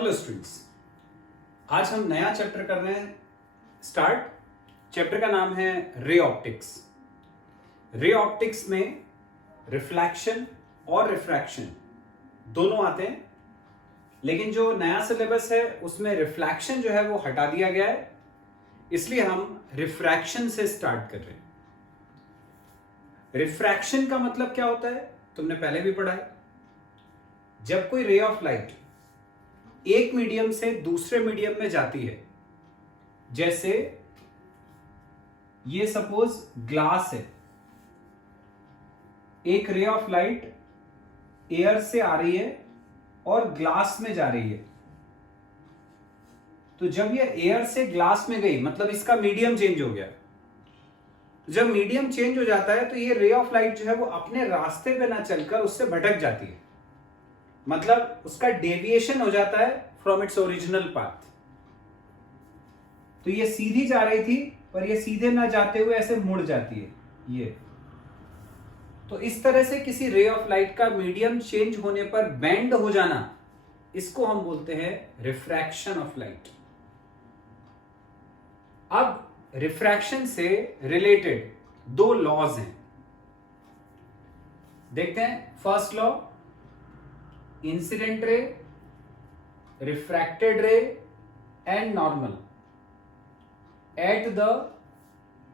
Hello students, आज हम नया चैप्टर कर रहे हैं स्टार्ट। चैप्टर का नाम है रे ऑप्टिक्स। रे ऑप्टिक्स में रिफ्लेक्शन और रिफ्रैक्शन दोनों आते हैं, लेकिन जो नया सिलेबस है उसमें रिफ्लेक्शन जो है वो हटा दिया गया है, इसलिए हम रिफ्रैक्शन से स्टार्ट कर रहे हैं। रिफ्रैक्शन का मतलब क्या होता है तुमने पहले भी पढ़ा है। जब कोई रे ऑफ लाइट एक मीडियम से दूसरे मीडियम में जाती है, जैसे ये सपोज ग्लास है, एक रे ऑफ लाइट एयर से आ रही है और ग्लास में जा रही है, तो जब ये एयर से ग्लास में गई मतलब इसका मीडियम चेंज हो गया। जब मीडियम चेंज हो जाता है तो ये रे ऑफ लाइट जो है वो अपने रास्ते पे ना चलकर उससे भटक जाती है, मतलब उसका डेविएशन हो जाता है फ्रॉम इट्स ओरिजिनल पाथ। तो ये सीधी जा रही थी पर ये सीधे ना जाते हुए ऐसे मुड़ जाती है ये। तो इस तरह से किसी रे ऑफ लाइट का मीडियम चेंज होने पर बेंड हो जाना, इसको हम बोलते हैं रिफ्रैक्शन ऑफ लाइट। अब रिफ्रैक्शन से रिलेटेड दो लॉज हैं, देखते हैं। First law, incident ray, refracted ray and normal at the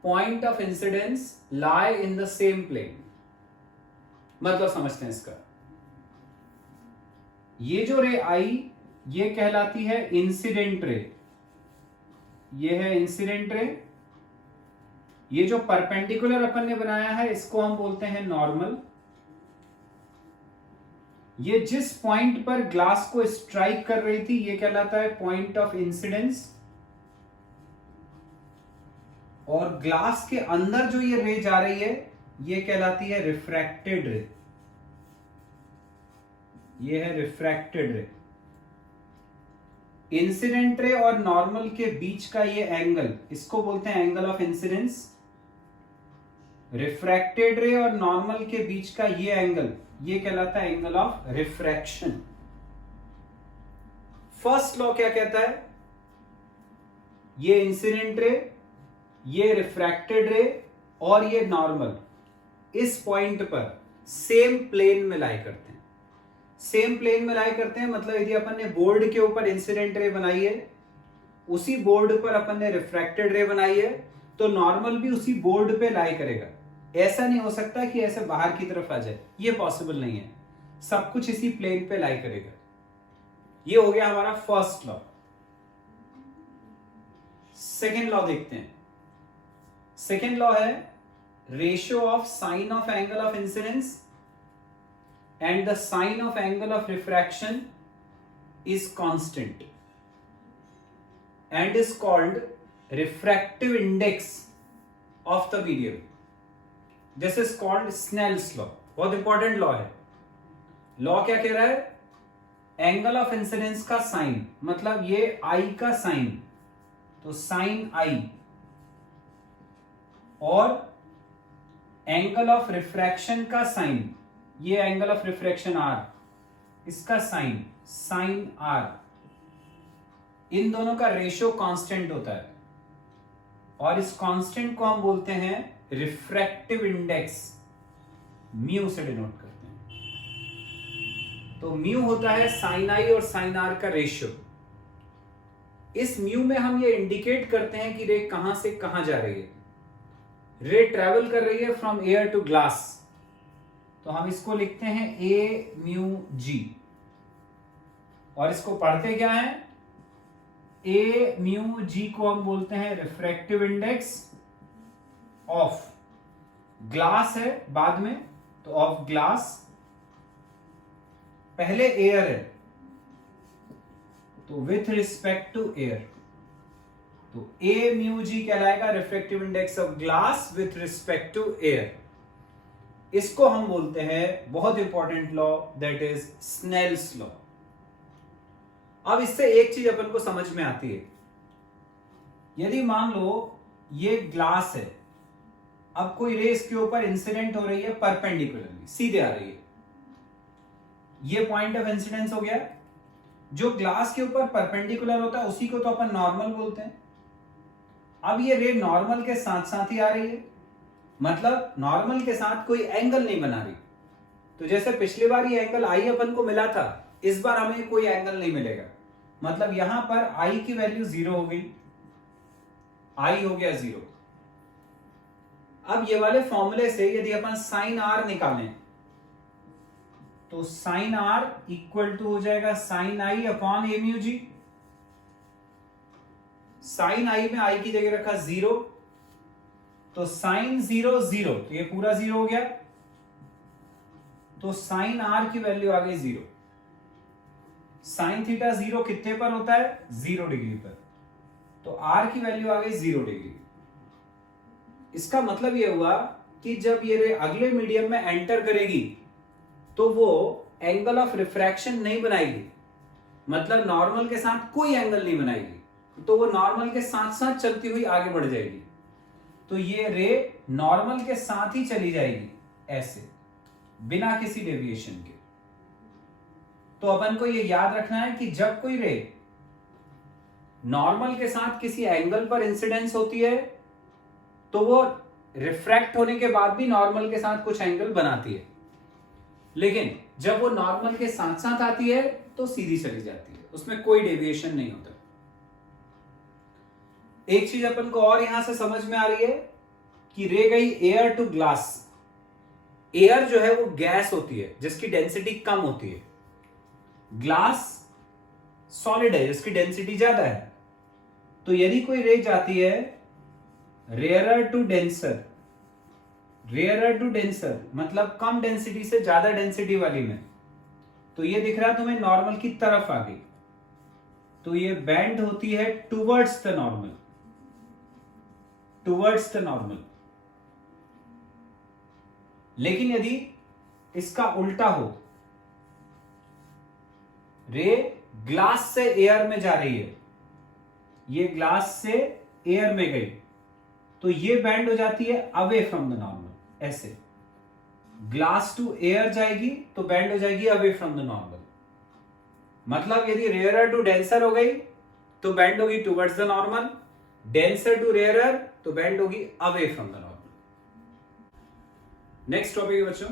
point of incidence lie in the same plane. मतलब समझते हैं इसका। ये जो रे आई ये कहलाती है इंसिडेंट रे, ये है इंसिडेंट रे। ये जो परपेंडिकुलर अपन ने बनाया है इसको हम बोलते हैं नॉर्मल। ये जिस पॉइंट पर ग्लास को स्ट्राइक कर रही थी ये कहलाता है पॉइंट ऑफ इंसिडेंस, और ग्लास के अंदर जो ये रे जा रही है ये कहलाती है रिफ्रैक्टेड रे। ये है रिफ्रैक्टेड रे। इंसिडेंट रे और नॉर्मल के बीच का ये एंगल, इसको बोलते हैं एंगल ऑफ इंसिडेंस। रिफ्रैक्टेड रे और नॉर्मल के बीच का ये एंगल, ये कहलाता है angle of refraction. First law क्या कहता है? ये इंसिडेंट रे, ये रिफ्रैक्टेड रे और ये नॉर्मल इस पॉइंट पर सेम प्लेन में लाई करते हैं। सेम प्लेन में लाई करते हैं मतलब यदि अपन ने बोर्ड के ऊपर इंसिडेंट रे बनाई है, उसी बोर्ड पर अपन ने रिफ्रैक्टेड रे बनाई है, तो नॉर्मल भी उसी बोर्ड पे लाई करेगा। ऐसा नहीं हो सकता कि ऐसे बाहर की तरफ आ जाए, ये पॉसिबल नहीं है। सब कुछ इसी प्लेन पे लाई करेगा। ये हो गया हमारा फर्स्ट लॉ। सेकेंड लॉ देखते हैं। सेकेंड लॉ है ratio of sine of angle of incidence and the sine of angle of refraction is constant and is called refractive index of the medium. This is called Snell's law. बहुत important law है। Law क्या कह रहा है? Angle of incidence का sign, मतलब ये आई का साइन, तो साइन आई, और एंगल ऑफ रिफ्रैक्शन का साइन, ये एंगल ऑफ रिफ्रैक्शन आर, इसका साइन साइन आर, इन दोनों का रेशियो कांस्टेंट होता है और इस कांस्टेंट को हम बोलते हैं रिफ्रैक्टिव इंडेक्स। म्यू से डिनोट करते हैं। तो म्यू होता है साइन आई और साइन आर का रेशियो। इस म्यू में हम ये इंडिकेट करते हैं कि रे कहां से कहां जा रही है। रे ट्रेवल कर रही है फ्रॉम एयर टू ग्लास, तो हम इसको लिखते हैं ए म्यू जी, और इसको पढ़ते क्या है? ए म्यू जी को हम बोलते हैं रिफ्रैक्टिव इंडेक्स ऑफ ग्लास है बाद में, तो ऑफ ग्लास, पहले एयर है तो विथ रिस्पेक्ट टू एयर, तो ए म्यू जी कहलाएगा refractive index of glass with respect to air. इसको हम बोलते हैं, बहुत important law, that is Snell's law. अब इससे एक चीज अपन को समझ में आती है। यदि मान लो ये ग्लास है, अब कोई रे इसके ऊपर इंसिडेंट हो रही है परपेंडिकुलरली, सीधे आ रही है, ये पॉइंट ऑफ इंसिडेंस हो गया। जो ग्लास के ऊपर परपेंडिकुलर होता है उसी को तो अपन नॉर्मल बोलते हैं। अब ये रे नॉर्मल के साथ साथ ही आ रही है, मतलब नॉर्मल के साथ कोई एंगल नहीं बना रही। तो जैसे पिछली बार ये एंगल आई अपन को मिला था, इस बार हमें कोई एंगल नहीं मिलेगा, मतलब यहां पर आई की वैल्यू 0 हो गई, आई हो गया 0। अब ये वाले फॉर्मूले से यदि अपन साइन आर निकालें तो साइन आर इक्वल टू हो जाएगा sign I upon A mu ji. Sign आई में आई की जगह रखा 0, तो साइन 0 0, तो ये पूरा 0 हो गया, तो साइन आर की वैल्यू आ गई 0। साइन थीटा 0 कितने पर होता है? 0 डिग्री पर, तो आर की वैल्यू आ गई 0 डिग्री। इसका मतलब ये हुआ कि जब ये रे अगले मीडियम में एंटर करेगी तो वो एंगल ऑफ रिफ्रैक्शन नहीं बनाएगी, मतलब नॉर्मल के साथ कोई एंगल नहीं बनाएगी, तो वो नॉर्मल के साथ साथ चलती हुई आगे बढ़ जाएगी। तो ये रे नॉर्मल के साथ ही चली जाएगी ऐसे, बिना किसी डेविएशन के। तो अपन को ये याद रखना है कि जब कोई रे नॉर्मल के साथ किसी एंगल पर इंसिडेंस होती है तो वो रिफ्रैक्ट होने के बाद भी नॉर्मल के साथ कुछ एंगल बनाती है, लेकिन जब वो नॉर्मल के साथ साथ आती है तो सीधी चली जाती है, उसमें कोई डेविएशन नहीं होता। एक चीज अपन को और यहां से समझ में आ रही है कि रे गई एयर टू ग्लास। एयर जो है वो गैस होती है जिसकी डेंसिटी कम होती है, ग्लास सॉलिड है जिसकी डेंसिटी ज्यादा है। तो यदि कोई रे जाती है rarer to denser, rarer to denser मतलब कम डेंसिटी से ज्यादा डेंसिटी वाली में, तो ये दिख रहा है तुम्हें नॉर्मल की तरफ आ गई, तो ये बेंड होती है towards the normal, towards the normal. लेकिन यदि इसका उल्टा हो, रे ग्लास से एयर में जा रही है, ये ग्लास से एयर में गई, तो ये बैंड हो जाती है अवे फ्रॉम द नॉर्मल, ऐसे ग्लास टू एयर जाएगी तो बैंड हो जाएगी अवे फ्रॉम द नॉर्मल। मतलब यदि रेयरर टू डेंसर हो गई तो बैंड होगी towards the normal, denser to rarer तो बैंड होगी away from the normal. Next topic है बच्चों,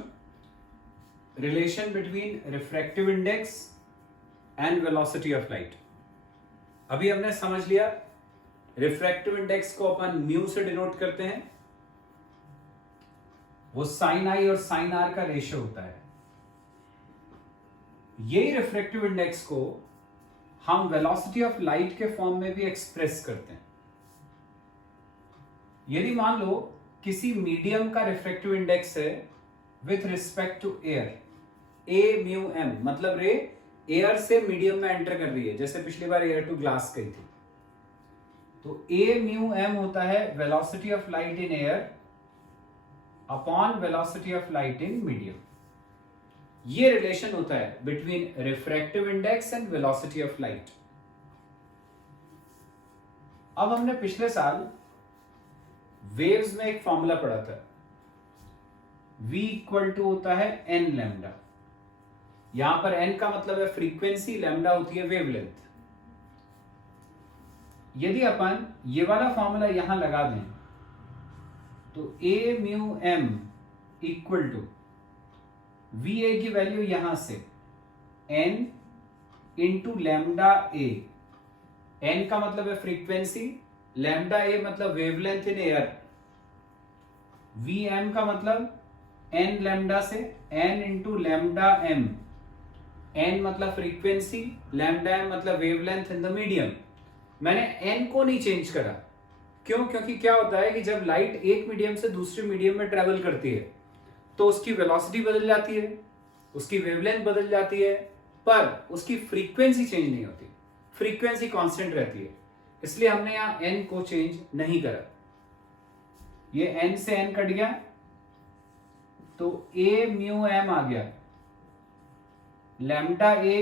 relation between refractive index and velocity of light. अभी हमने समझ लिया रिफ्रैक्टिव इंडेक्स को अपन म्यू से डिनोट करते हैं, वो साइन आई और साइन आर का रेशियो होता है। यही रिफ्रैक्टिव इंडेक्स को हम वेलोसिटी ऑफ लाइट के फॉर्म में भी एक्सप्रेस करते हैं। यदि मान लो किसी मीडियम का रिफ्रैक्टिव इंडेक्स है with respect to air, A mu M, मतलब रे एयर से मीडियम में एंटर कर रही है, जैसे पिछली बार एयर टू ग्लास गई थी, तो ए म्यू एम होता है velocity of light in air upon velocity of light in medium. ये रिलेशन होता है between refractive index and velocity of light. अब हमने पिछले साल वेव्स में एक फॉर्मूला पढ़ा था, v इक्वल टू होता है n लैम्डा। यहां पर n का मतलब है फ्रीक्वेंसी, लैम्डा होती है वेवलेंथ। यदि अपन ये वाला फॉर्मूला यहां लगा दें तो a mu m equal to va की वैल्यू यहां से n into lambda a, n का मतलब है फ्रीक्वेंसी, लैम्डा a मतलब वेवलेंथ इन एयर, vm का मतलब n लैम्डा से n into lambda m, n मतलब फ्रीक्वेंसी, लैम्डा m मतलब वेवलेंथ इन द मीडियम। मैंने n को नहीं चेंज करा, क्यों? क्योंकि क्या होता है कि जब लाइट एक मीडियम से दूसरे मीडियम में ट्रेवल करती है तो उसकी वेलोसिटी बदल जाती है, उसकी वेवलेंथ बदल जाती है, पर उसकी फ्रीक्वेंसी चेंज नहीं होती, फ्रीक्वेंसी कांस्टेंट रहती है। इसलिए हमने यहां n को चेंज नहीं करा, ये n से n कट गया तो a म्यू m आ गया, lambda a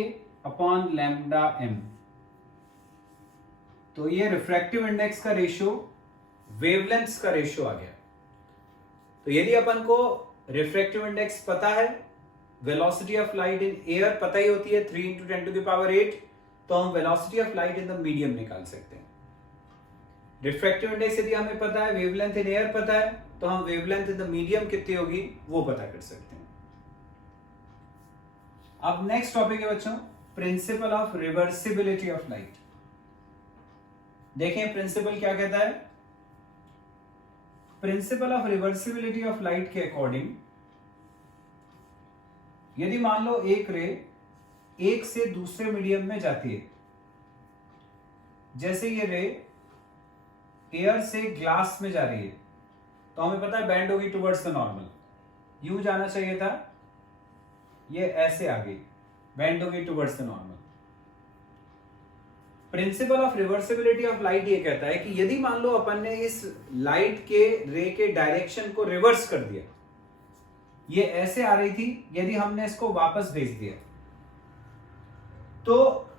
upon lambda m। तो ये रिफ्रैक्टिव इंडेक्स का रेशियो वेवलेंथ्स का रेशियो आ गया। तो यदि अपन को रिफ्रैक्टिव इंडेक्स पता है, velocity of light in air पता ही होती है 3 × 10⁸, तो हम velocity of light in the medium निकाल सकते हैं। रिफ्रैक्टिव इंडेक्स यदि हमें पता है, वेवलेंथ इन एयर पता है, तो हम वेवलेंथ इन द मीडियम कितनी होगी वो पता कर सकते हैं। अब नेक्स्ट टॉपिक है बच्चों, principle of reversibility of light. देखें प्रिंसिपल क्या कहता है। Principle of reversibility of light के अकॉर्डिंग, यदि मान लो एक रे एक से दूसरे मीडियम में जाती है, जैसे ये रे एयर से ग्लास में जा रही है, तो हमें पता है बेंड होगी टुवर्ड्स द नॉर्मल, यूं जाना चाहिए था, ये ऐसे आ गई, बेंड होगी towards the normal. Principle of reversibility of light ये कहता है कि यदि मान लो अपन ने इस लाइट के रे के डायरेक्शन को रिवर्स कर दिया, ये ऐसे आ रही थी, यदि हमने इसको वापस भेज दिया, तो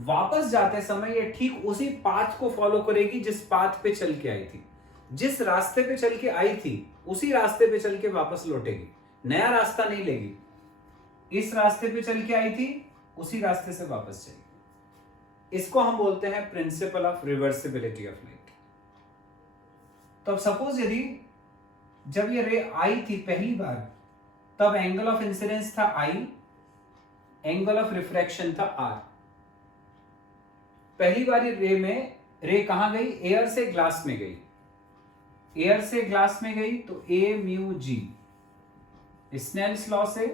वापस जाते समय ये ठीक उसी पाथ को फॉलो करेगी जिस पाथ पे चल के आई थी। जिस रास्ते पे चल के आई थी उसी रास्ते पे चल के वापस लौटेगी, नया रास्ता नहीं लेगी। इस रास्ते पे चल के आई थी, उसी रास्ते से वापस चलेगी। इसको हम बोलते हैं principle of reversibility of light. तो अब सपोज यदि जब ये रे आई थी पहली बार, तब एंगल ऑफ इंसिडेंस था I, एंगल ऑफ रिफ्रैक्शन था R। पहली बार रे कहां गई, एयर से ग्लास में गई, एयर से ग्लास में गई तो A mu G, Snell's law से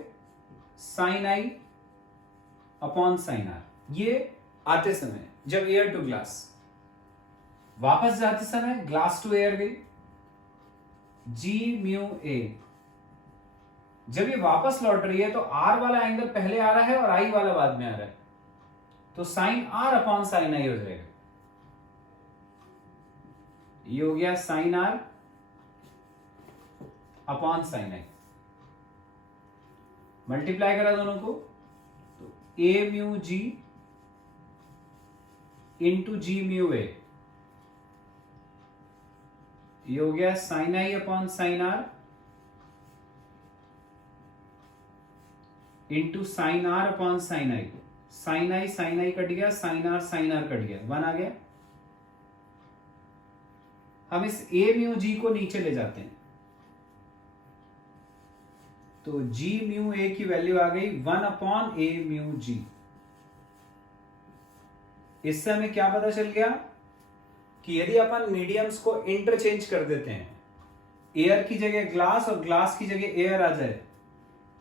sine I upon sine R। ये आते समय जब एयर टू ग्लास, वापस जाते समय ग्लास टू एयर गई, G म्यू A। जब ये वापस लौट रही है तो R वाला एंगल पहले आ रहा है और I वाला बाद में आ रहा है, तो sine R upon sine I हो जाएगा। ये हो गया sine R upon sine I। Multiply करा दोनों को तो A mu G into G mu A, ये हो गया sine I upon sine R into sine R upon sine I। Sine I cut गया, साइन R कट गया, 1 आ गया। हम इस A म्यू G को नीचे ले जाते हैं, तो G म्यू A की वैल्यू आ गई 1 अपॉन A म्यू G। इससे हमें क्या पता चल गया कि यदि अपन मीडियम्स को इंटरचेंज कर देते हैं, एयर की जगह ग्लास और ग्लास की जगह एयर आ जाए,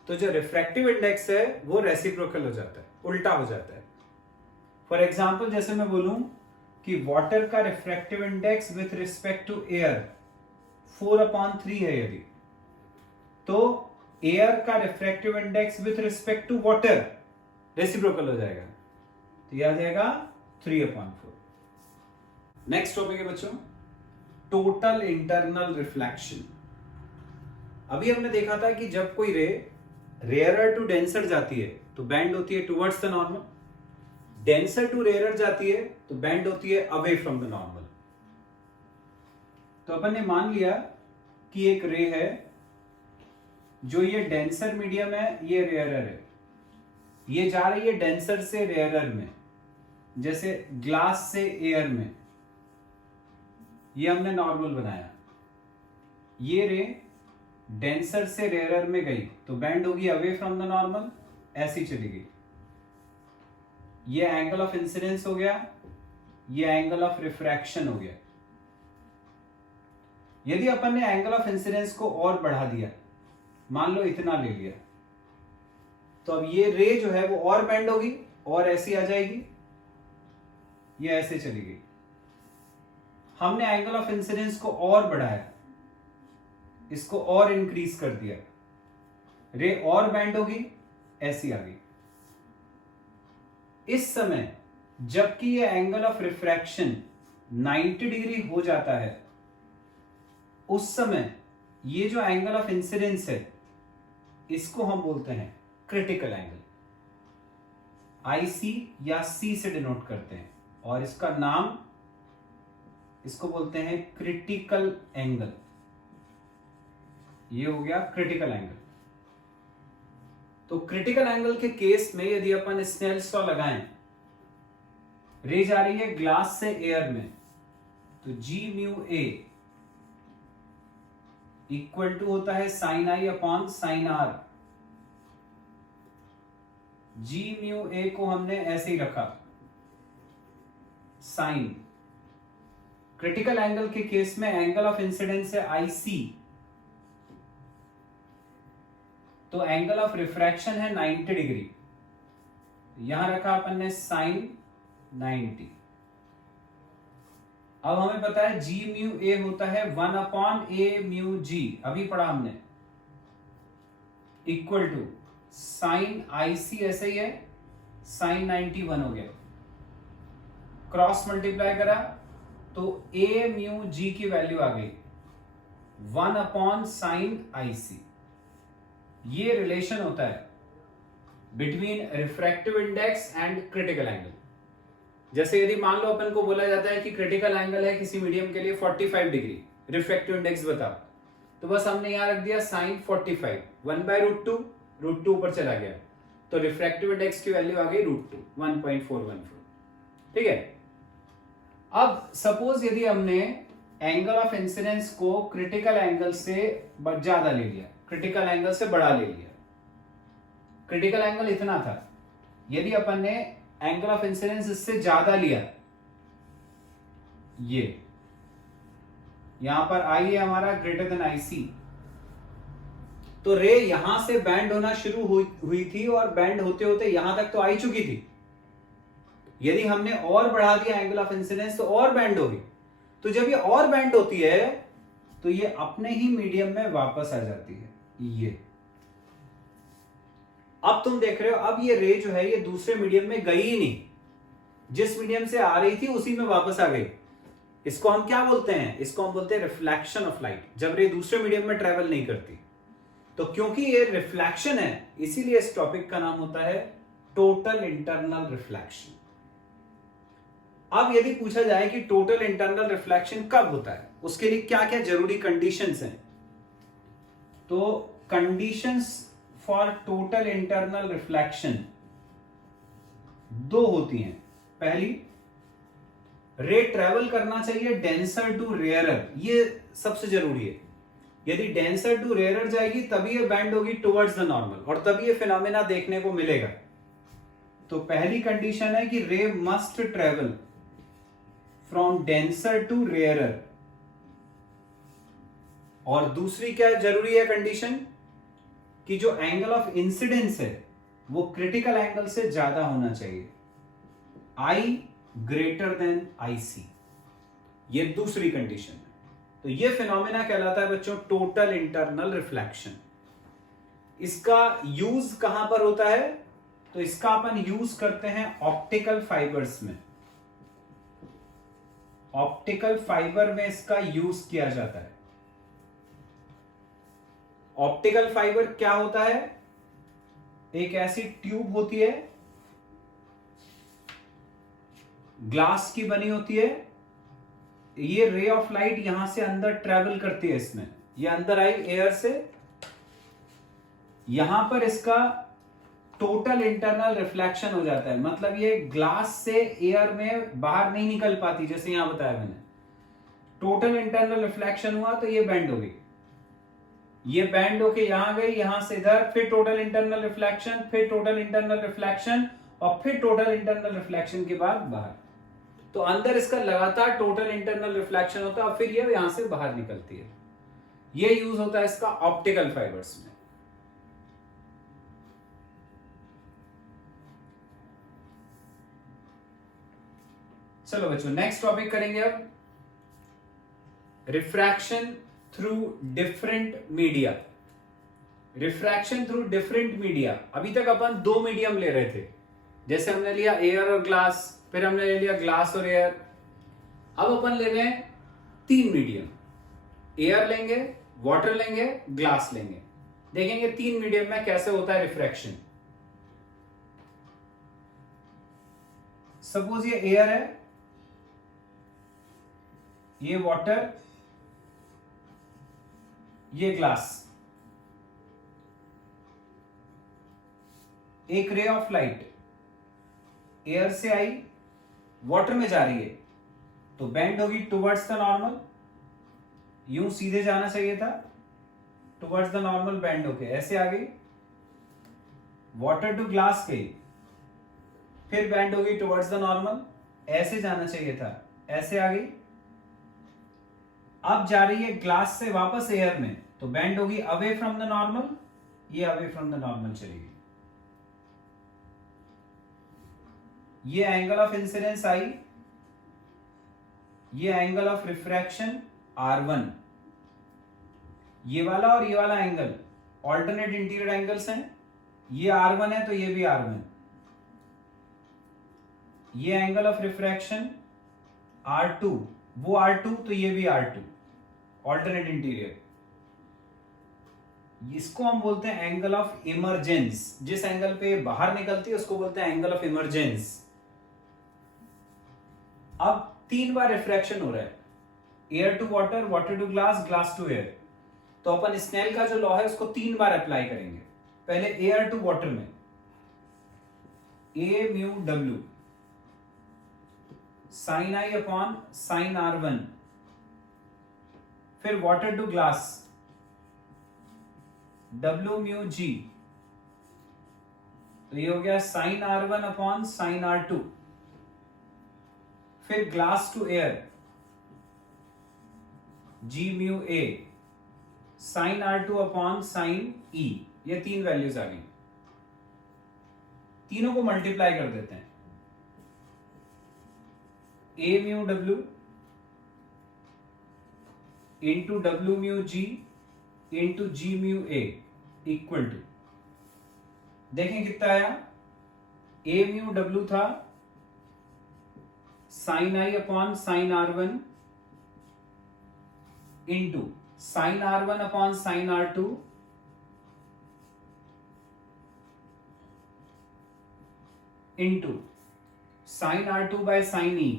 तो जो रिफ्रैक्टिव इंडेक्स है वो रेसिप्रोकल हो जाता है, उल्टा हो जाता है। फॉर एग्जाम्पल जैसे मैं बोलूं कि वाटर का refractive index with respect to air 4/3 है यदि, तो एयर का refractive index with respect to water reciprocal हो जाएगा, तो यह आ जाएगा 3/4। नेक्स्ट टॉपिक है बच्चों, टोटल इंटरनल रिफ्लेक्शन। अभी हमने देखा था कि जब कोई रे रेयरर टू डेंसर जाती है तो बैंड होती है towards the normal, denser to rarer जाती है तो बैंड होती है अवे फ्रॉम द नॉर्मल। तो अपन ने मान लिया कि एक रे है, जो ये डेंसर मीडियम है, ये रेयरर है, ये जा रही है डेंसर से रेयरर में, जैसे ग्लास से एयर में, ये हमने नॉर्मल बनाया। ये रे डेंसर से रेयरर में गई तो बैंड होगी अवे फ्रॉम द नॉर्मल, ऐसी चली गई। ये एंगल ऑफ इंसिडेंस हो गया, ये एंगल ऑफ रिफ्रैक्शन हो गया। यदि अपन ने एंगल ऑफ इंसिडेंस को और बढ़ा दिया, मान लो इतना ले लिया, तो अब ये रे जो है वो और बैंड होगी और ऐसी आ जाएगी, ये ऐसे चली गई। हमने एंगल ऑफ इंसिडेंस को और बढ़ाया, इसको और इंक्रीज कर दिया, रे और बैंड होगी, ऐसी आ गई। इस समय जबकि ये एंगल ऑफ रिफ्रैक्शन 90 डिग्री हो जाता है, उस समय ये जो एंगल ऑफ इंसिडेंस है इसको हम बोलते हैं क्रिटिकल एंगल, IC या C से डिनोट करते हैं, और इसका नाम, इसको बोलते हैं क्रिटिकल एंगल। ये हो गया क्रिटिकल एंगल। तो क्रिटिकल एंगल के केस में यदि अपन स्नेल्स लॉ लगाएं रे जा रही है ग्लास से एयर में, तो G mu A equal to होता है sine I upon sine R. G mu A को हमने ऐसे ही रखा साइन। क्रिटिकल एंगल के केस में एंगल ऑफ इंसिडेंस है आई सी, तो एंगल ऑफ रिफ्रैक्शन है 90 डिग्री, यहां रखा अपन ने साइन 90। अब हमें पता है जी म्यू ए होता है 1 अपॉन ए म्यू जी, अभी पढ़ा हमने, इक्वल टू साइन आई सी ऐसे ही है, साइन 91 हो गया, क्रॉस मल्टीप्लाई करा तो ए म्यू जी की वैल्यू आ गई 1 अपॉन साइन आई सी। ये रिलेशन होता है between refractive index and critical angle. जैसे यदि मान लो अपन को बोला जाता है कि क्रिटिकल एंगल है किसी मीडियम के लिए 45 डिग्री, रिफ्रैक्टिव इंडेक्स बताओ, तो बस हमने यहां रख दिया साइन 45, 1/√2, √2 ऊपर चला गया, तो रिफ्रैक्टिव इंडेक्स की वैल्यू आ गई √2, 1.414। ठीक है। अब सपोज यदि हमने एंगल ऑफ इंसिडेंस को क्रिटिकल एंगल से ज्यादा ले लिया, क्रिटिकल एंगल से बड़ा ले लिया, क्रिटिकल एंगल इतना था, यदि अपन ने एंगल ऑफ इंसिडेंस इससे ज्यादा लिया, ये यहां पर आई है हमारा ग्रेटर देन आई सी, तो रे यहां से बैंड होना शुरू हुई थी और बैंड होते होते यहां तक तो आई चुकी थी। यदि हमने और बढ़ा दिया एंगल ऑफ इंसिडेंस तो और बैंड होगी, तो जब ये और बैंड होती है तो ये अपने ही मीडियम में वापस आ जाती है। ये अब तुम देख रहे हो, अब ये रे जो है ये दूसरे मीडियम में गई ही नहीं, जिस मीडियम से आ रही थी उसी में वापस आ गई। इसको हम क्या बोलते हैं? इसको हम बोलते हैं रिफ्लेक्शन ऑफ लाइट, जब रे दूसरे मीडियम में ट्रेवल नहीं करती। तो क्योंकि ये रिफ्लेक्शन है, इसीलिए इस टॉपिक का नाम होता है टोटल इंटरनल रिफ्लेक्शन। अब यदि पूछा जाए कि टोटल इंटरनल रिफ्लेक्शन कब होता है, उसके लिए क्या क्या जरूरी कंडीशंस हैं, तो conditions for total internal reflection दो होती हैं। पहली, रे ट्रेवल करना चाहिए डेंसर टू रेयरर, ये सबसे जरूरी है। यदि डेंसर टू रेयरर जाएगी तभी ये बैंड होगी टुवर्ड्स द नॉर्मल, और तभी ये फिनोमेना देखने को मिलेगा। तो पहली कंडीशन है कि ray must travel from denser to rarer. और दूसरी क्या जरूरी है कंडीशन, कि जो एंगल ऑफ इंसिडेंस है वो क्रिटिकल एंगल से ज्यादा होना चाहिए, आई ग्रेटर देन आई सी, ये दूसरी कंडीशन है। तो ये फिनोमेना कहलाता है बच्चों टोटल इंटरनल रिफ्लेक्शन। इसका यूज कहां पर होता है, तो इसका अपन यूज करते हैं ऑप्टिकल फाइबर्स में। ऑप्टिकल फाइबर में इसका यूज किया जाता है। ऑप्टिकल फाइबर क्या होता है, एक ऐसी ट्यूब होती है, ग्लास की बनी होती है, ये रे ऑफ लाइट यहां से अंदर ट्रेवल करती है, इसमें ये अंदर आई एयर से, यहां पर इसका टोटल इंटरनल रिफ्लेक्शन हो जाता है। मतलब ये ग्लास से एयर में बाहर नहीं निकल पाती, जैसे यहां बताया मैंने। टोटल इंटरनल रिफ्लेक्शन हुआ तो ये बैंड हो गई, ये बैंड होके यहां गई, यहां से इधर, फिर टोटल इंटरनल रिफ्लेक्शन, फिर टोटल इंटरनल रिफ्लेक्शन, और फिर टोटल इंटरनल रिफ्लेक्शन के बाद बाहर। तो अंदर इसका लगातार टोटल इंटरनल रिफ्लेक्शन होता है और फिर ये यहां से बाहर निकलती है। ये यूज होता है इसका ऑप्टिकल फाइबर्स में। चलो बच्चों नेक्स्ट टॉपिक करेंगे अब, refraction through different media. Refraction through different media, अभी तक अपन दो मीडियम ले रहे थे, जैसे हमने लिया एयर और ग्लास, फिर हमने ले लिया ग्लास और एयर। अब अपन ले रहे हैं तीन मीडियम, एयर लेंगे, वाटर लेंगे, ग्लास लेंगे। देखेंगे तीन मीडियम में कैसे होता है रिफ्रैक्शन। सपोज ये एयर है, ये वाटर, ये ग्लास। एक रे ऑफ लाइट एयर से आई, वाटर में जा रही है तो बेंड होगी टुवर्ड्स द नॉर्मल, यूं सीधे जाना चाहिए था, टुवर्ड्स द नॉर्मल बेंड होके ऐसे आ गई। वाटर टू ग्लास गई, फिर बेंड होगी टुवर्ड्स द नॉर्मल, ऐसे जाना चाहिए था, ऐसे आ गई। अब जा रही है ग्लास से वापस एयर में, तो बेंड होगी अवे फ्रॉम द नॉर्मल, ये अवे फ्रॉम द नॉर्मल चलेगी। ये एंगल ऑफ इंसिडेंस आई, ये एंगल ऑफ रिफ्रैक्शन R1, ये वाला और ये वाला एंगल ऑल्टरनेट इंटीरियर एंगल्स हैं। ये R1 है तो ये भी R1, ये एंगल ऑफ रिफ्रैक्शन R2, वो R2 तो ये भी R2, ऑल्टरनेट इंटीरियर। इसको हम बोलते हैं एंगल ऑफ इमरजेंस, जिस एंगल पे बाहर निकलती है उसको बोलते हैं एंगल ऑफ इमरजेंस। अब 3 बार रिफ्रैक्शन हो रहा है, air to water, water to glass, glass to air. तो अपन स्नेल का जो लॉ है उसको 3 बार अप्लाई करेंगे। पहले एयर टू वाटर में A mu W sine I upon sine R1, फिर water to glass W mu G, तो ये हो गया sign R1 upon sine R2, फिर glass to air G mu A sine R2 upon sine E। ये 3 values आ गई, तीनों को मल्टीप्लाई कर देते हैं। A mu W into W mu G into G mu A equal to, देखें कितना आया, A म्यू W था sine I upon sine R1 into sine R1 upon sine R2 into sine R2 by sine E।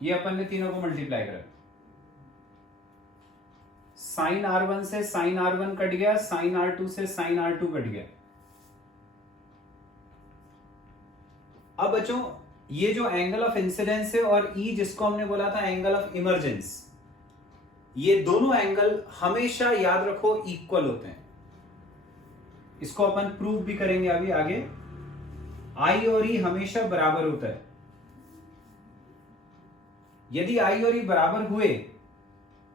ये अपन ने तीनों को multiply करा, sign R1 से साइन R1 कट गया, साइन R2 से साइन R2 कट गया। अब बच्चों ये जो एंगल ऑफ इंसिडेंस है और E जिसको हमने बोला था एंगल ऑफ इमरजेंस, ये दोनों एंगल हमेशा याद रखो इक्वल होते हैं। इसको अपन प्रूव भी करेंगे अभी आगे। I और E हमेशा बराबर होता है। यदि I और E बराबर हुए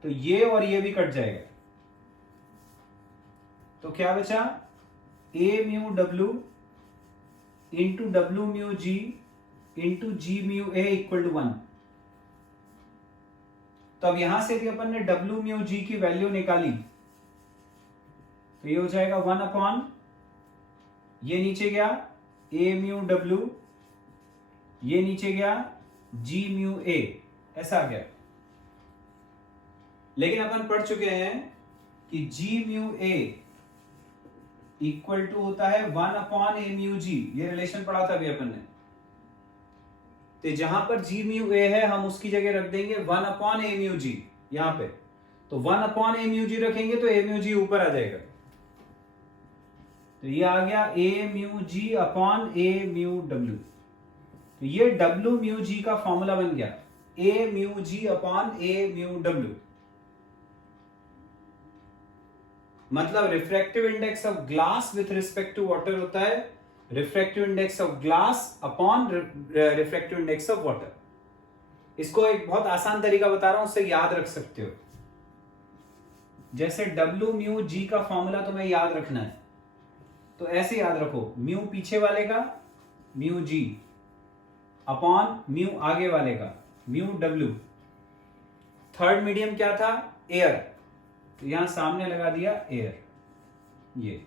तो ये और ये भी कट जाएगा, तो क्या बचा, A mu W into W mu G into G mu A equal to 1। तो अब यहां से भी अपन ने W म्यू G की वैल्यू निकाली, तो ये हो जाएगा 1 अपॉन, ये नीचे गया A म्यू W, ये नीचे गया G म्यू A, ऐसा आ गया। लेकिन अपन पढ़ चुके हैं कि G mu A equal to होता है 1 अपॉन A म्यू G, ये रिलेशन पढ़ा था अभी अपन ने। तो जहां पर G म्यू A है हम उसकी जगह रख देंगे 1 अपॉन A म्यू G, यहां पे तो 1 अपॉन A म्यू G रखेंगे तो A म्यू G ऊपर आ जाएगा, तो ये आ गया A mu G upon A mu W। तो ये W म्यू G का फॉर्मूला बन गया, A mu G upon A mu W। मतलब refractive index of glass with respect to water होता है refractive index of glass upon refractive index of water. इसको एक बहुत आसान तरीका बता रहा हूं, उससे याद रख सकते हो। जैसे W म्यू G का फॉर्मूला तुम्हें याद रखना है, तो ऐसे याद रखो, म्यू पीछे वाले का म्यू G अपॉन म्यू आगे वाले का म्यू W। थर्ड मीडियम क्या था, एयर, तो यहां सामने लगा दिया एयर, ये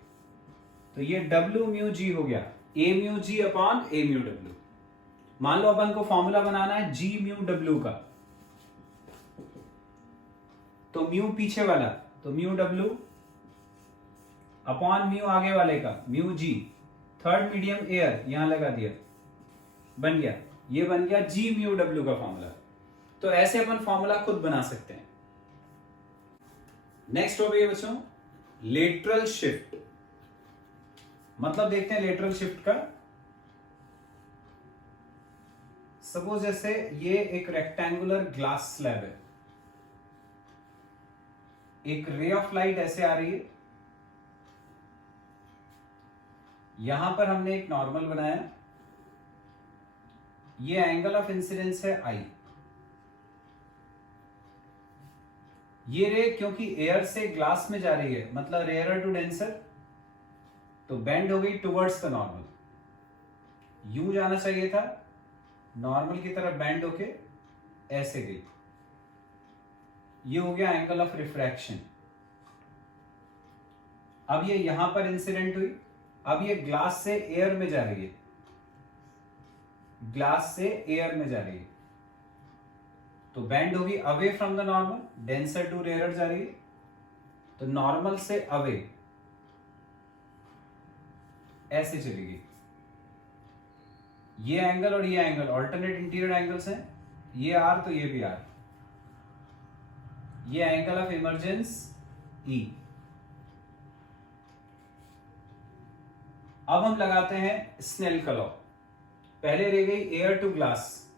तो ये W म्यू G हो गया, A mu G upon A mu W। मान लो अपन को फॉर्मूला बनाना है G म्यू W का, तो म्यू पीछे वाला तो म्यू W अपॉन म्यू आगे वाले का mu G, third medium air यहां लगा दिया, बन गया, ये बन गया G म्यू W का फॉर्मूला। तो ऐसे अपन फॉर्मूला खुद बना सकते हैं। नेक्स्ट हो गई बच्चों लेटरल शिफ्ट। मतलब देखते हैं लेटरल शिफ्ट का। सपोज जैसे ये एक रेक्टेंगुलर ग्लास स्लैब है, एक रे ऑफ लाइट ऐसे आ रही है, यहां पर हमने एक नॉर्मल बनाया, ये एंगल ऑफ इंसिडेंस है आई। ये रे क्योंकि एयर से ग्लास में जा रही है, मतलब रेयर टू डेंसर, तो बेंड हो गई टुवर्ड्स द नॉर्मल। यूं जाना चाहिए था, नॉर्मल की तरफ बेंड होके ऐसे गई। ये हो गया एंगल ऑफ रिफ्रैक्शन। अब ये यहां पर इंसिडेंट हुई, अब ये ग्लास से एयर में जा रही है, ग्लास से एयर में जा रही है, तो बेंड होगी away from the normal, denser to rare जा रही है, तो नॉर्मल से अवे ऐसे चलेगी। ये एंगल और ये एंगल ऑल्टरनेट इंटीरियर एंगल्स हैं, ये आर तो ये भी आर। ये एंगल ऑफ इमर्जेंस ई। अब हम लगाते हैं स्नेल का लॉ। पहले रह गई एयर टू ग्लास,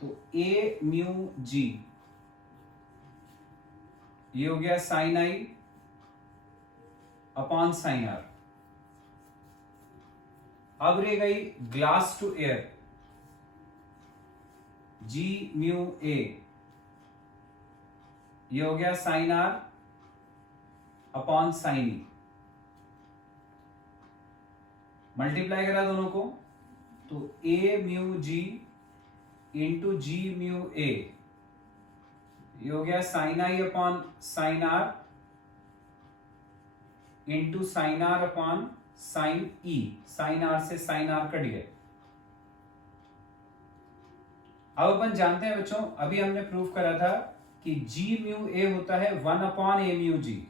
तो ए म्यू जी, ये हो गया sine I upon sine R. अब रह गई glass to air, G mu A, ये हो गया sine R upon sine E. Multiply करा दोनों को, तो A mu G into G mu A, ये हो गया sine I upon sine R into sine R upon sine E. Sine R से साइन आर कट गए। अब अपन जानते हैं बच्चों, अभी हमने प्रूव करा था कि जी म्यू ए होता है 1 अपॉन ए म्यू जी।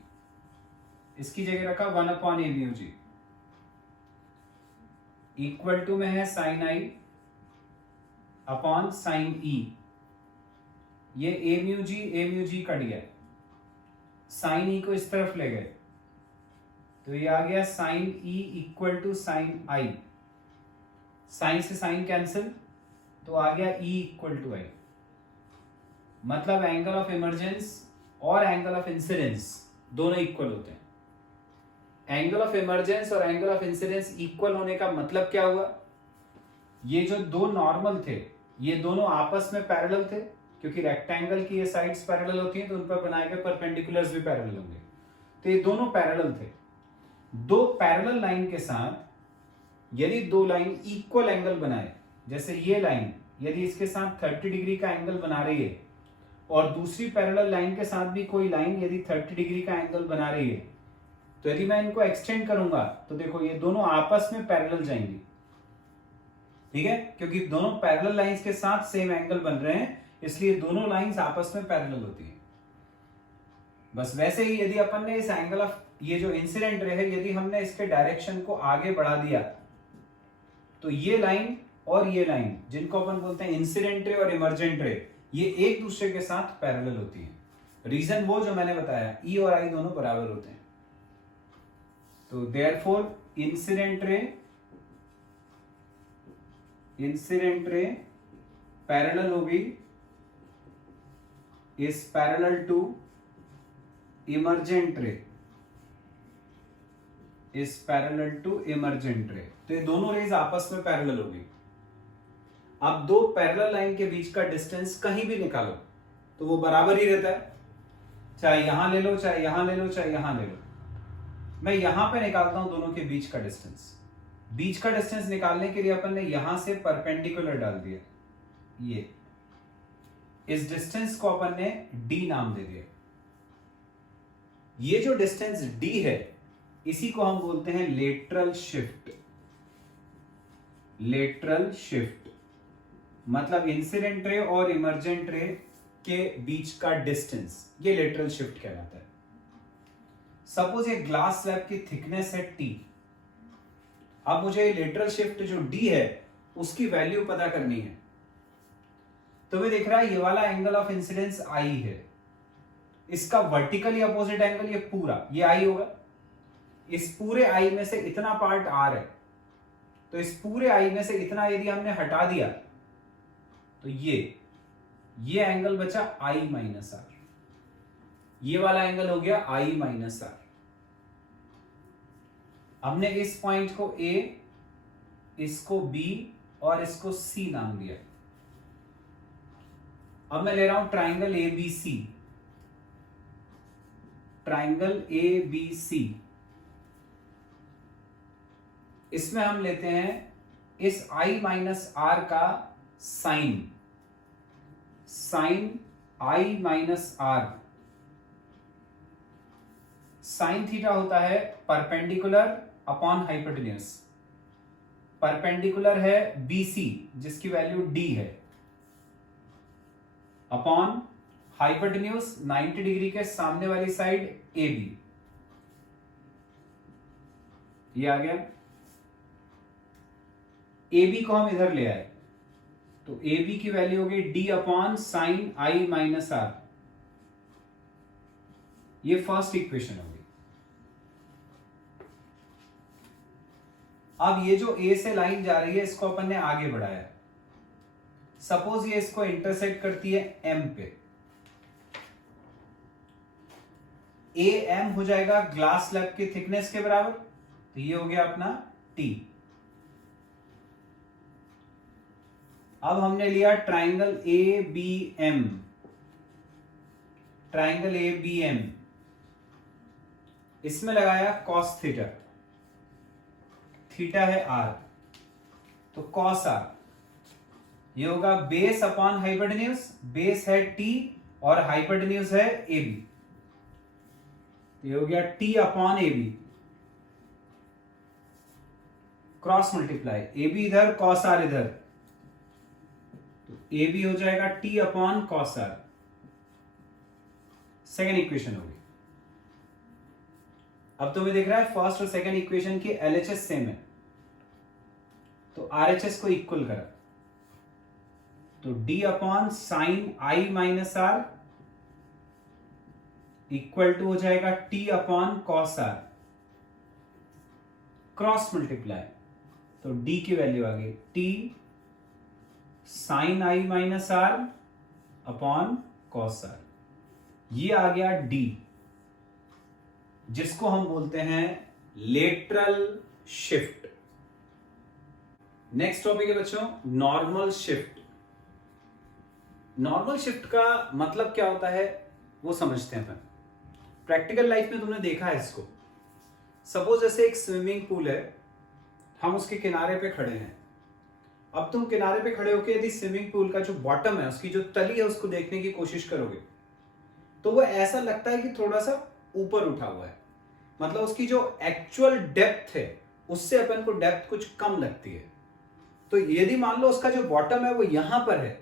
इसकी जगह रखा 1 upon A mu G, equal to में है sine I upon sine E. ये ए म्यू जी कट गया, साइन ई को इस तरफ ले गए, तो ये आ गया sine E equal to sine I. Sine से साइन कैंसिल, तो आ गया ई इक्वल टू आई। मतलब एंगल ऑफ इमर्जेंस और एंगल ऑफ इंसिडेंस दोनों इक्वल होते हैं। एंगल ऑफ इमर्जेंस और एंगल ऑफ इंसिडेंस इक्वल होने का मतलब क्या हुआ? ये जो दो नॉर्मल थे, ये दोनों आपस में पैरेलल थे, क्योंकि रेक्टेंगल की ये साइड्स पैरेलल होती हैं, तो उन पर बनाए गए परपेंडिकुलर्स भी पैरेलल होंगे। तो ये दोनों पैरेलल थे। दो पैरेलल लाइन के साथ यदि दो लाइन इक्वल एंगल बनाए, जैसे ये लाइन यदि इसके साथ 30 डिग्री का एंगल बना रही है और दूसरी पैरेलल लाइन के साथ भी कोई लाइन यदि 30 डिग्री का एंगल बना रही है, तो यदि मैं इनको एक्सटेंड करूंगा तो देखो ये दोनों आपस में पैरेलल जाएंगी। ठीक है, क्योंकि दोनों पैरेलल लाइंस के साथ सेम एंगल बन रहे हैं, इसलिए दोनों लाइंस आपस में पैरेलल होती है। बस वैसे ही यदि अपन ने इस एंगल ऑफ ये जो इंसिडेंट रे है, यदि हमने इसके डायरेक्शन को आगे बढ़ा दिया, तो ये लाइन और ये लाइन, जिनको अपन बोलते हैं इंसिडेंट रे और इमर्जेंट रे, ये एक दूसरे के साथ पैरेलल होती है। रीजन वो जो मैंने बताया, ई और आई दोनों बराबर होते हैं। तो देयरफॉर इंसिडेंट रे पैरेलल होगी is parallel to emergent ray, is parallel to emergent ray. तो ये दोनों रेज आपस में पैरेलल होगी। अब दो पैरेलल लाइन के बीच का डिस्टेंस कहीं भी निकालो तो वो बराबर ही रहता है, चाहे यहां ले लो, चाहे यहां ले लो, चाहे यहां ले लो। मैं यहां पे निकालता हूं दोनों के बीच का डिस्टेंस। बीच का डिस्टेंस निकालने के लिए अपन ने यहां से परपेंडिकुलर डाल दिया, ये इस डिस्टेंस को अपन ने d नाम दे दिया। ये जो डिस्टेंस d है, इसी को हम बोलते हैं लेटरल शिफ्ट। लेटरल शिफ्ट मतलब इंसिडेंट रे और इमर्जेंट रे के बीच का डिस्टेंस, ये लेटरल शिफ्ट कहलाता है। सपोज ये ग्लास स्लैब की थिकनेस है t। अब मुझे लेटरल शिफ्ट जो d है उसकी वैल्यू पता करनी है। तो मैं देख रहा है ये वाला एंगल ऑफ इंसिडेंस I है, इसका वर्टिकली अपोजिट एंगल ये पूरा ये I होगा। इस पूरे आई में से इतना पार्ट आर है, तो इस पूरे आई में से इतना यदि हमने हटा दिया तो ये एंगल बचा आई माइनस आर, ये वाला एंगल हो गया आई माइनस आर। हमने इस पॉइंट को ए, इसको बी और इसको सी नाम दिया। अब मैं ले रहा हूं triangle A B C, triangle A B C. इसमें हम लेते हैं इस आई माइनस आर का sine, sine I minus R. Sine theta होता है परपेंडिकुलर अपॉन हाइपोटेन्यूज। परपेंडिकुलर है बीसी जिसकी वैल्यू डी है, अपॉन हाइपोटेन्यूज 90 डिग्री के सामने वाली साइड ए बी। ये आ गया। ए बी को हम इधर ले आए तो ए बी की वैल्यू होगी D upon sine I minus R. ये फर्स्ट इक्वेशन होगी। अब ये जो ए से लाइन जा रही है इसको अपन ने आगे बढ़ाया। सपोज ये इसको इंटरसेक्ट करती है एम पे, ए एम हो जाएगा ग्लास स्लैब की थिकनेस के बराबर, तो ये हो गया अपना टी। अब हमने लिया triangle A B M, triangle A B M, इसमें लगाया कॉस थीटा, थीटा है आर, तो कॉस आर ये होगा बेस अपॉन हाइपोटेन्यूज, बेस है टी और हाइपोटेन्यूज है ए बी, ये हो गया T upon A B. Cross multiply, A B इधर कॉस आर इधर, तो ए बी हो जाएगा T upon cos R. Second equation होगी। अब तुम्हें दिख रहा है फर्स्ट और सेकेंड इक्वेशन की एलएचएस सेम है, तो आरएचएस को इक्वल करा, तो D upon sine I minus R equal to हो जाएगा T upon cos R. Cross multiply, तो डी की वैल्यू आ गई T sine I minus R upon cos R. ये आ गया डी, जिसको हम बोलते हैं लेटरल शिफ्ट। नेक्स्ट टॉपिक है बच्चों नॉर्मल शिफ्ट। नॉर्मल शिफ्ट का मतलब क्या होता है वो समझते हैं अपन। प्रैक्टिकल लाइफ में तुमने देखा है इसको। सपोज जैसे एक स्विमिंग पूल है, हम उसके किनारे पे खड़े हैं। अब तुम किनारे पे खड़े होकर यदि स्विमिंग पूल का जो बॉटम है, उसकी जो तली है, उसको देखने की कोशिश करोगे तो वो ऐसा लगता है कि थोड़ा सा ऊपर उठा हुआ है। मतलब उसकी जो एक्चुअल डेप्थ है उससे अपन को डेप्थ कुछ कम लगती है। तो यदि मान लो उसका जो बॉटम है वो यहां पर है,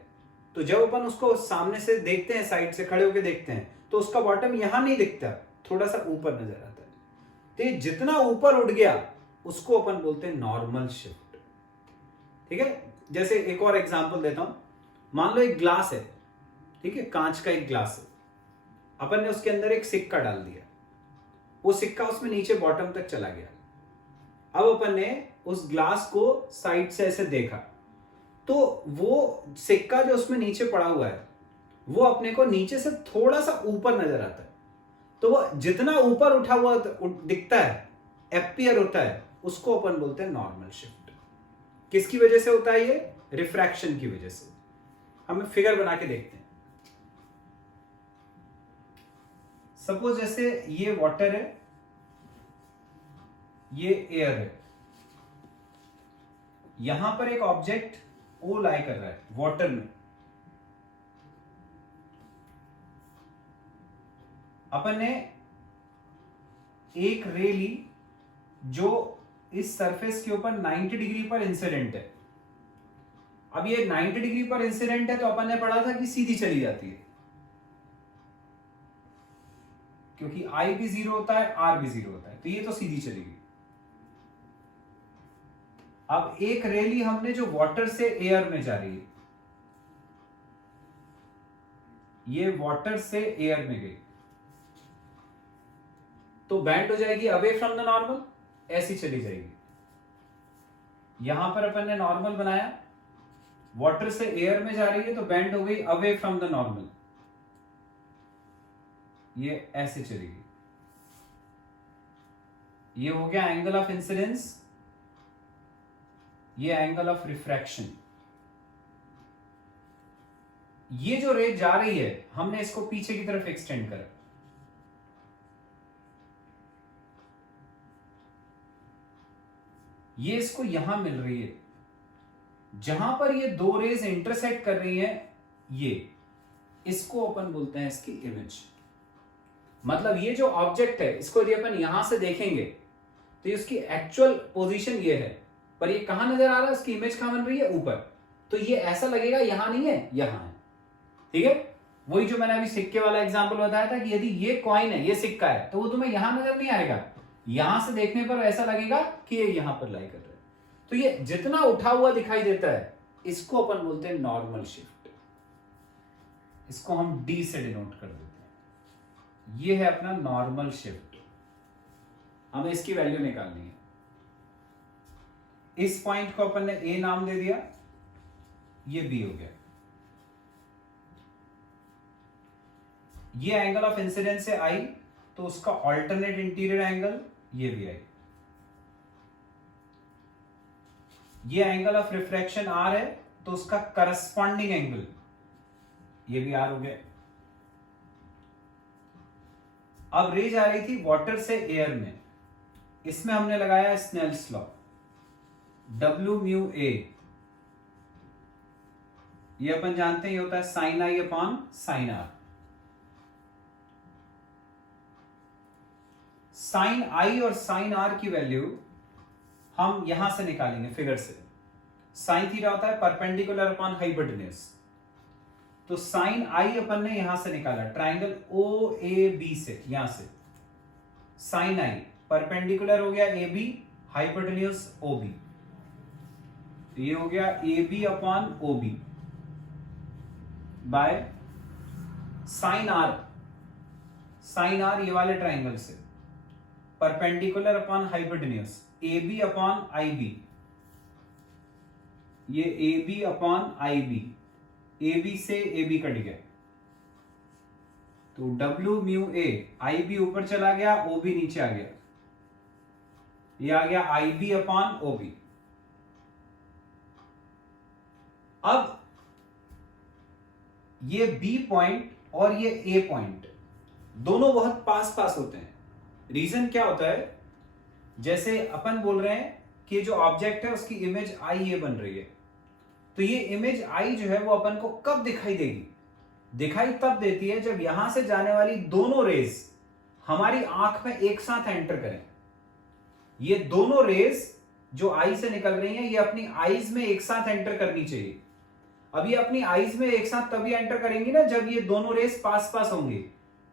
तो जब अपन उसको सामने से देखते हैं, साइड से खड़े होकर देखते हैं, तो उसका बॉटम यहां नहीं दिखता, थोड़ा सा ऊपर नजर आता है। तो ये जितना ऊपर उठ गया उसको अपन बोलते हैं नॉर्मल शिफ्ट। ठीक है, जैसे एक और एग्जांपल देता हूं। मान लो एक ग्लास है, ठीक है, कांच का एक ग्लास है। अपन ने उसके अंदर एक सिक्का डाल दिया, वो सिक्का उसमें नीचे बॉटम तक चला गया। अब अपन ने उस ग्लास को साइड से ऐसे देखा, तो वो सिक्का जो उसमें नीचे पड़ा हुआ है वो अपने को नीचे से थोड़ा सा ऊपर नजर आता है। तो वो जितना ऊपर उठा हुआ दिखता है, अपीयर होता है, उसको अपन बोलते हैं नॉर्मल शिफ्ट। किसकी वजह से होता है ये? रिफ्रैक्शन की वजह से। हम फिगर बना के देखते हैं। सपोज जैसे ये वाटर है, ये एयर है, यहां पर एक ऑब्जेक्ट ओ लाई कर रहा है वाटर में। अपन ने एक रे ली जो इस सरफेस के ऊपर 90 डिग्री पर इंसिडेंट है। अब ये 90 डिग्री पर इंसिडेंट है, तो अपन ने पढ़ा था कि सीधी चली जाती है, क्योंकि आई भी 0 होता है, आर भी 0 होता है, तो ये तो सीधी चलेगी। अब एक रे ली हमने जो वाटर से एयर में जा रही है, ये वाटर से एयर में गई, तो बैंड हो जाएगी अवे फ्रॉम द नॉर्मल, ऐसी चली जाएगी। यहां पर अपन ने नॉर्मल बनाया, वाटर से एयर में जा रही है तो बैंड हो गई अवे फ्रॉम द नॉर्मल, ये ऐसे चलेगी। ये हो गया एंगल ऑफ इंसिडेंस, ये एंगल ऑफ रिफ्रैक्शन। ये जो रे जा रही है हमने इसको पीछे की तरफ एक्सटेंड करा, ये इसको यहां मिल रही है, जहां पर ये दो रेज इंटरसेक्ट कर रही है, ये इसको अपन बोलते हैं इसकी इमेज। मतलब ये जो ऑब्जेक्ट है इसको यदि अपन यहां से देखेंगे तो ये उसकी एक्चुअल पोजीशन ये है, पर ये कहां नजर आ रहा है, उसकी इमेज कहां बन रही है, ऊपर। तो ये ऐसा लगेगा यहां नहीं है, यहां है। ठीक है, वही जो मैंने अभी सिक्के वाला एग्जांपल बताया था कि यदि ये कॉइन है, ये सिक्का है, तो वो तुम्हें यहां नजर नहीं आएगा, यहां से देखने पर ऐसा लगेगा कि ये यहां पर लाई कर रहा है। तो ये जितना उठा हुआ दिखाई देता है इसको अपन बोलते हैं नॉर्मल शिफ्ट। इसको हम डी से डिनोट कर देते हैं। ये है अपना नॉर्मल शिफ्ट। हमें इसकी वैल्यू निकालनी है। इस पॉइंट को अपन ने ए नाम दे दिया, ये बी हो गया। ये एंगल ऑफ इंसिडेंस से आई तो उसका ऑल्टरनेट इंटीरियर एंगल ये भी आई। ये एंगल ऑफ रिफ्रैक्शन आर है तो उसका करस्पॉन्डिंग एंगल ये भी आर हो गया। अब रे जा रही थी वाटर से एयर में, इसमें हमने लगाया Snell's law, W mu A, ये अपन जानते हैं ये होता है sine I upon sine R. Sine I और साइन आर की वैल्यू हम यहां से निकालेंगे फिगर से। साइन थीटा होता है परपेंडिकुलर अपॉन हाइपोटेन्यूज, तो साइन आई अपन ने यहां से निकाला ट्राइंगल ओ ए बी से, यहां से साइन आई परपेंडिकुलर हो गया A B, hypotenuse O B, तो ये हो गया A B upon O B by sine R. Sine R ये वाले ट्राइंगल से perpendicular upon hypotenuse A B upon I B, ये A B upon I B, A B से A B cut गया तो W mu A, I B ऊपर चला गया, ओ बी नीचे आ गया, ये आ गया आई बी अपॉन ओ बी। अब ये बी पॉइंट और ये ए पॉइंट दोनों बहुत पास पास होते हैं। रीजन क्या होता है, जैसे अपन बोल रहे हैं कि जो ऑब्जेक्ट है उसकी इमेज आई ये बन रही है, तो ये इमेज आई जो है वो अपन को कब दिखाई देगी, दिखाई तब देती है जब यहां से जाने वाली दोनों रेज हमारी आंख में एक साथ एंटर करें। ये दोनों रेज जो आई से निकल रही हैं ये अपनी आईज में एक साथ एंटर करनी चाहिए। अब ये अपनी आईज में एक साथ तभी एंटर करेंगी ना जब ये दोनों रेज पास पास होंगे,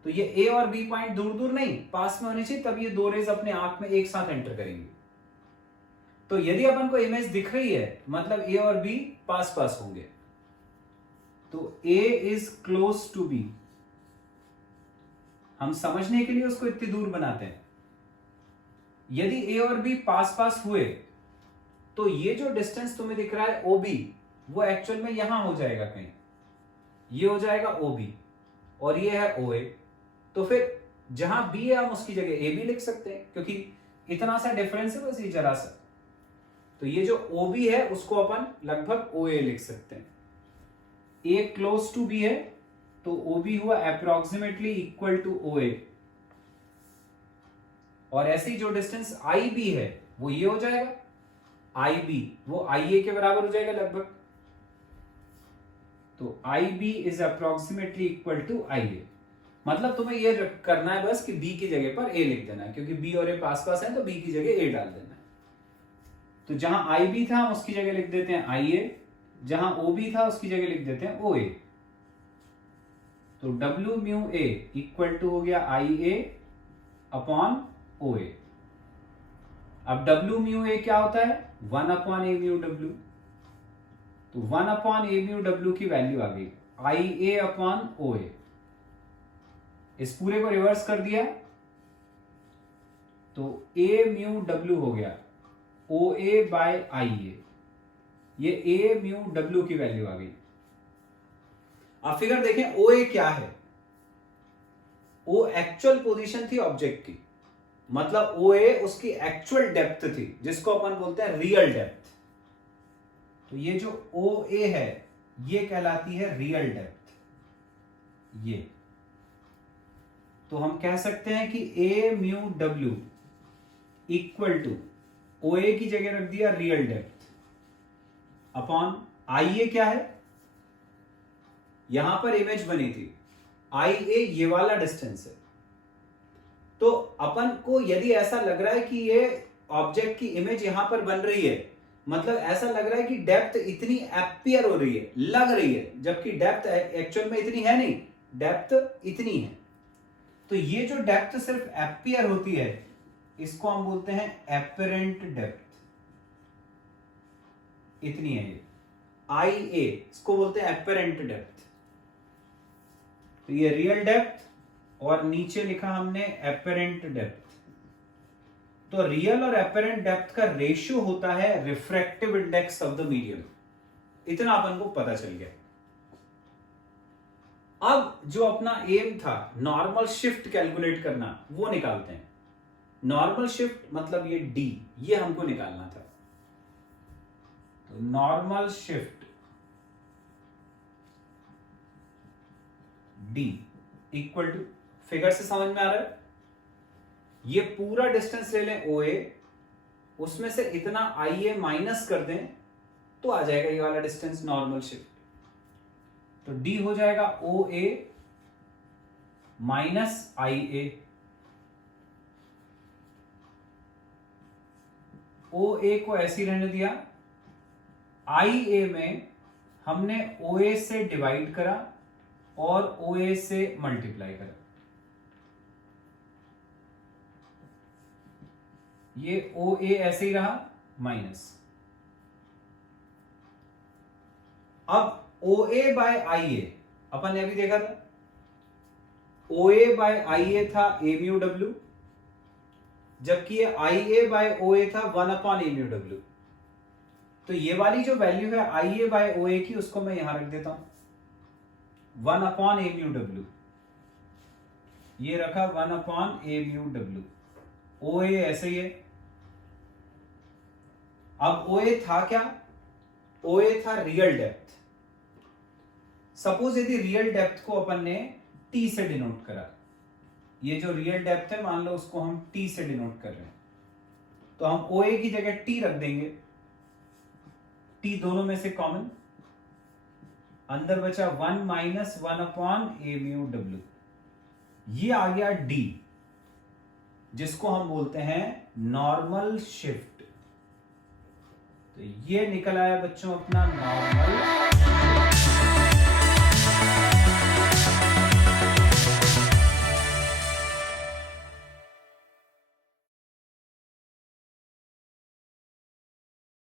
तो ये ए और बी पॉइंट दूर दूर नहीं पास में होने चाहिए, तब ये दो रेज अपने आंख में एक साथ एंटर करेंगे। तो यदि अपन को इमेज दिख रही है मतलब ए और बी पास पास होंगे, तो ए इज क्लोज टू बी। हम समझने के लिए उसको इतनी दूर बनाते हैं। यदि ए और बी पास पास हुए तो ये जो डिस्टेंस तुम्हें दिख रहा है ओ बी, वो एक्चुअल में यहां हो जाएगा कहीं, ये हो जाएगा ओ बी और ये है ओ ए। तो फिर जहां बी है हम उसकी जगह ए बी लिख सकते हैं क्योंकि इतना सा डिफरेंस है बस, ये जरा सा। तो ये जो ओ बी है उसको अपन लगभग ओ ए लिख सकते हैं। ए क्लोज टू बी है तो ओ बी हुआ अप्रोक्सीमेटली इक्वल टू ओ ए, और ऐसी जो डिस्टेंस आई बी है वो ये हो जाएगा, आई बी वो आई ए के बराबर हो जाएगा लगभग। तो I B is approximately equal to I A. मतलब तुम्हें ये करना है बस कि बी की जगह पर ए लिख देना है, क्योंकि बी और ए पास पास है तो बी की जगह ए डाल देना है। तो जहां आई बी था हम उसकी जगह लिख देते हैं आई ए, जहां ओ बी था उसकी जगह लिख देते हैं ओ ए। तो W mu A equal to हो गया आई ए अपॉन ओ ए। अब डब्ल्यू म्यू ए क्या होता है, 1 अपॉन ए म्यू डब्ल्यू। तो 1 अपॉन ए म्यू डब्ल्यू की वैल्यू आ गई आई ए अपॉन ओ ए। इस पूरे को रिवर्स कर दिया तो ए म्यू डब्ल्यू हो गया ओ ए बाय आई ए, ये ए म्यू डब्ल्यू की वैल्यू आ गई। अब फिगर देखें, ओ ए क्या है? ओ एक्चुअल पोजीशन थी ऑब्जेक्ट की, मतलब ओ ए उसकी एक्चुअल डेप्थ थी, जिसको अपन बोलते हैं रियल डेप्थ। तो ये जो ओ ए है ये कहलाती है रियल डेप्थ। ये तो हम कह सकते हैं कि A mu W equal to O A की जगह रख दिया real depth upon I A क्या है, यहां पर इमेज बनी थी आई ए, ये वाला डिस्टेंस है। तो अपन को यदि ऐसा लग रहा है कि ये ऑब्जेक्ट की इमेज यहां पर बन रही है, मतलब ऐसा लग रहा है कि डेप्थ इतनी एपियर हो रही है, लग रही है, जबकि डेप्थ एक्चुअल में इतनी है नहीं, डेप्थ इतनी है। तो ये जो डेप्थ सिर्फ एपियर होती है इसको हम बोलते हैं एपरेंट डेप्थ, इतनी है ये आई ए, इसको बोलते हैं एपरेंट डेप्थ। तो ये रियल डेप्थ और नीचे लिखा हमने एपरेंट डेप्थ। तो रियल और एपरेंट डेप्थ का रेशियो होता है refractive index of the medium. इतना अपन को पता चल गया। अब जो अपना एम था नॉर्मल शिफ्ट कैलकुलेट करना, वो निकालते हैं। नॉर्मल शिफ्ट मतलब ये डी, ये हमको निकालना था। तो normal shift D equal to, figure से समझ में आ रहा है, ये पूरा डिस्टेंस ले लें ओ ए, उसमें से इतना आई ए माइनस कर दें तो आ जाएगा ये वाला डिस्टेंस नॉर्मल शिफ्ट। तो डी हो जाएगा ओ ए माइनस आई ए। ओ ए को ऐसे ही रहने दिया, आई ए में हमने ओ ए से डिवाइड करा और ओ ए से मल्टीप्लाई करा। ये ओ ए ऐसे ही रहा माइनस। अब ओ ए बाय आई ए अपन ने अभी देखा था, ओ ए बाय आई ए था ए म्यू डब्ल्यू, जबकि ये आई ए बाय ओ ए था 1 अपॉन ए म्यू डब्ल्यू। तो ये वाली जो वैल्यू है आई ए बाय ओ ए की, उसको मैं यहां रख देता हूं 1 अपॉन ए म्यू डब्ल्यू, ये रखा 1 अपॉन ए म्यू डब्ल्यू। ओ ए ऐसे ही है। अब ओ ए था क्या? ओ ए था रियल डेप्थ। सपोज यदि रियल डेप्थ को अपन ने टी से डिनोट करा, ये जो रियल डेप्थ है मान लो उसको हम टी से डिनोट कर रहे हैं, तो हम ओ ए की जगह टी रख देंगे, टी दोनों में से कॉमन, अंदर बचा 1 minus 1 upon A mu W. ये आ गया डी, जिसको हम बोलते हैं नॉर्मल शिफ्ट। तो ये निकल आया बच्चों अपना नॉर्मल